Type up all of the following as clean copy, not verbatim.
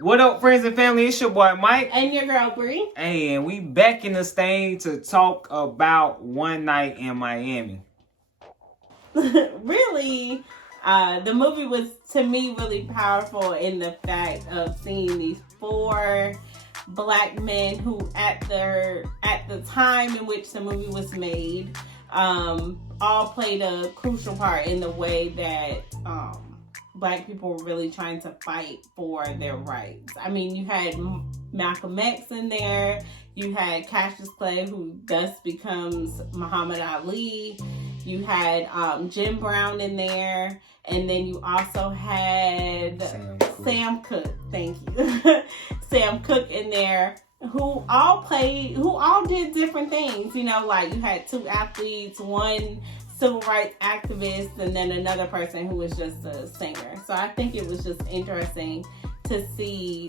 What up, friends and family? It's your boy Mike. And your girl Bree. Hey, and we back in this thing to talk about One Night in Miami. Really, the movie was, to me, really powerful in the fact of seeing these four black men who at the time in which the movie was made, all played a crucial part in the way that black people were really trying to fight for their rights. I mean, you had Malcolm X in there, you had Cassius Clay, who thus becomes Muhammad Ali, you had Jim Brown in there, and then you also had Sam Cooke. Thank you. Sam Cooke in there, who all did different things. You know, like you had two athletes, one civil rights activist, and then another person who was just a singer. So I think it was just interesting to see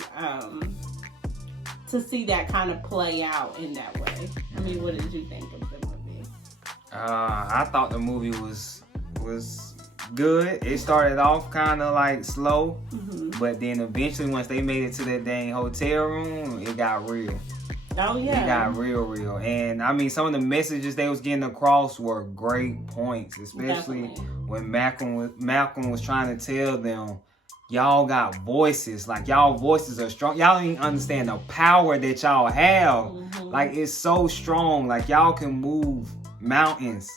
that kind of play out in that way. I mean, what did you think of the movie? I thought the movie was good. It started off kind of like slow, but then eventually once they made it to that dang hotel room, it got real. Oh yeah, it got real. And I mean, some of the messages they was getting across were great points, especially when Malcolm was trying to tell them, y'all got voices, like y'all voices are strong. Y'all don't even understand the power that y'all have. Like, it's so strong. Like, y'all can move mountains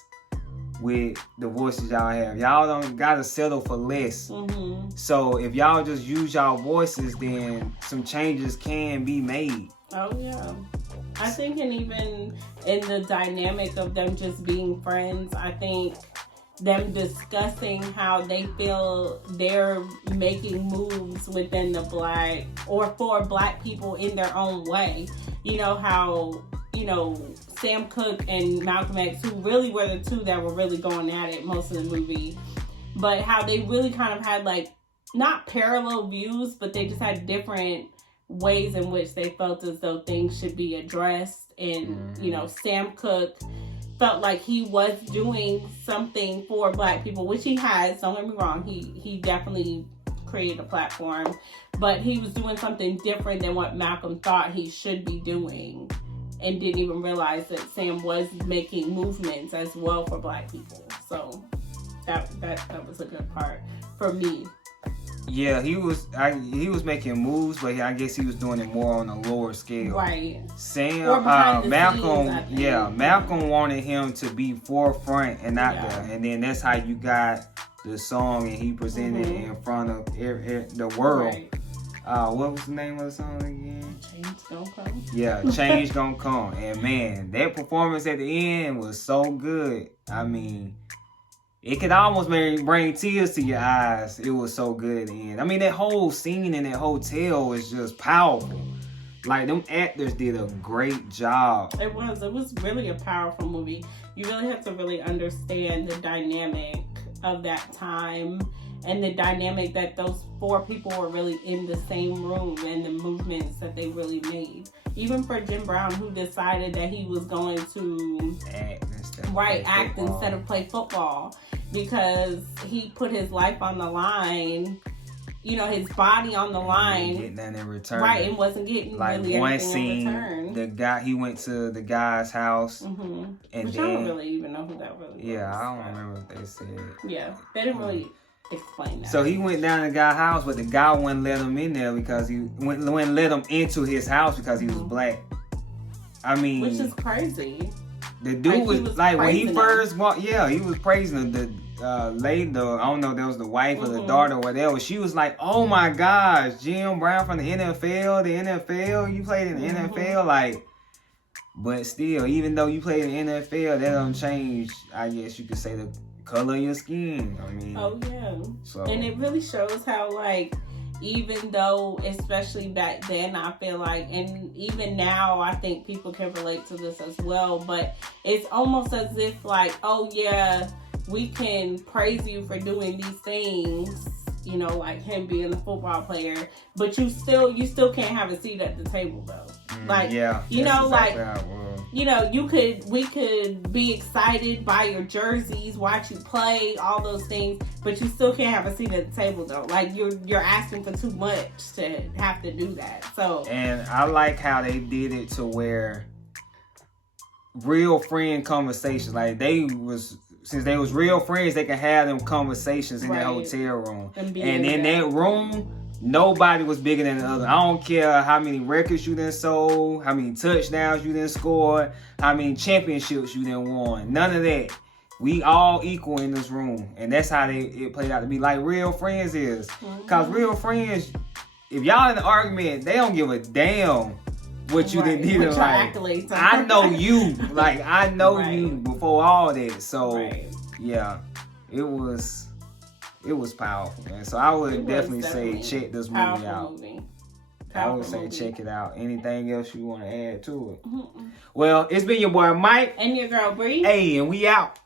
with the voices y'all have. Y'all don't gotta settle for less. So if y'all just use y'all voices, then some changes can be made. Oh yeah, I think, and even in the dynamic of them just being friends, I think them discussing how they feel they're making moves within the black or for black people in their own way. You know how, you know, Sam Cooke and Malcolm X, who really were the two that were really going at it most of the movie, but how they really kind of had like not parallel views, but they just had different ways in which they felt as though things should be addressed. And you know, Sam Cooke felt like he was doing something for black people, which he has, don't get me wrong, he definitely created a platform, but he was doing something different than what Malcolm thought he should be doing, and didn't even realize that Sam was making movements as well for black people. So that was a good part for me. Yeah, he was making moves, but I guess he was doing it more on a lower scale. Right. Malcolm wanted him to be forefront and not there. And then that's how you got the song, and he presented it in front of the world. Right. What was the name of the song again? Change Gonna Come. Yeah, Change Gonna Come. And man, that performance at the end was so good. I mean, it could almost bring tears to your eyes. It was so good at the end. I mean, that whole scene in that hotel was just powerful. Like, them actors did a great job. It was really a powerful movie. You really have to really understand the dynamic of that time and the dynamic that those four people were really in the same room, and the movements that they really made. Even for Jim Brown, who decided that he was going to act instead of play football, because he put his life on the line, you know, his body on the line. Getting that in return. Right, and wasn't getting like really one anything scene, in return. He went to the guy's house. And Which then, I don't really even know who that was. Yeah, I don't remember what they said. Yeah, they didn't really explain that. So he went down to the guy's house, but the guy wouldn't let him in there because he wouldn't let him into his house because he was black. I mean, which is crazy. The dude was like when he first walked. Yeah, he was praising the lady. I don't know if that was the wife or the daughter or whatever. She was like, "Oh my gosh, Jim Brown from the NFL. You played in the NFL, like." But still, even though you played in the NFL, that don't change, I guess you could say, the color of your skin. I mean, oh yeah. So, and it really shows how, like, even though, especially back then, I feel like, and even now, I think people can relate to this as well, but it's almost as if, like, oh yeah, we can praise you for doing these things, you know, like him being a football player, but you still can't have a seat at the table, though. Like, you know, like, you know, we could be excited by your jerseys, watch you play, all those things, but you still can't have a seat at the table though. Like you're asking for too much to have to do that. So, and I like how they did it to where real friend conversations, like since they was real friends, they can have them conversations in that hotel room. And in that room, nobody was bigger than the other. I don't care how many records you done sold, how many touchdowns you done scored, how many championships you done won. None of that. We all equal in this room. And that's how it played out to be like real friends is. Because real friends, if y'all in an argument, they don't give a damn what you didn't either. Like, I know you. Like, I know you before all that. So, yeah, it was powerful, man. So I would definitely say check this movie out. I would say check it out. Anything else you want to add to it? Well, it's been your boy Mike. And your girl Bree. Hey, and we out.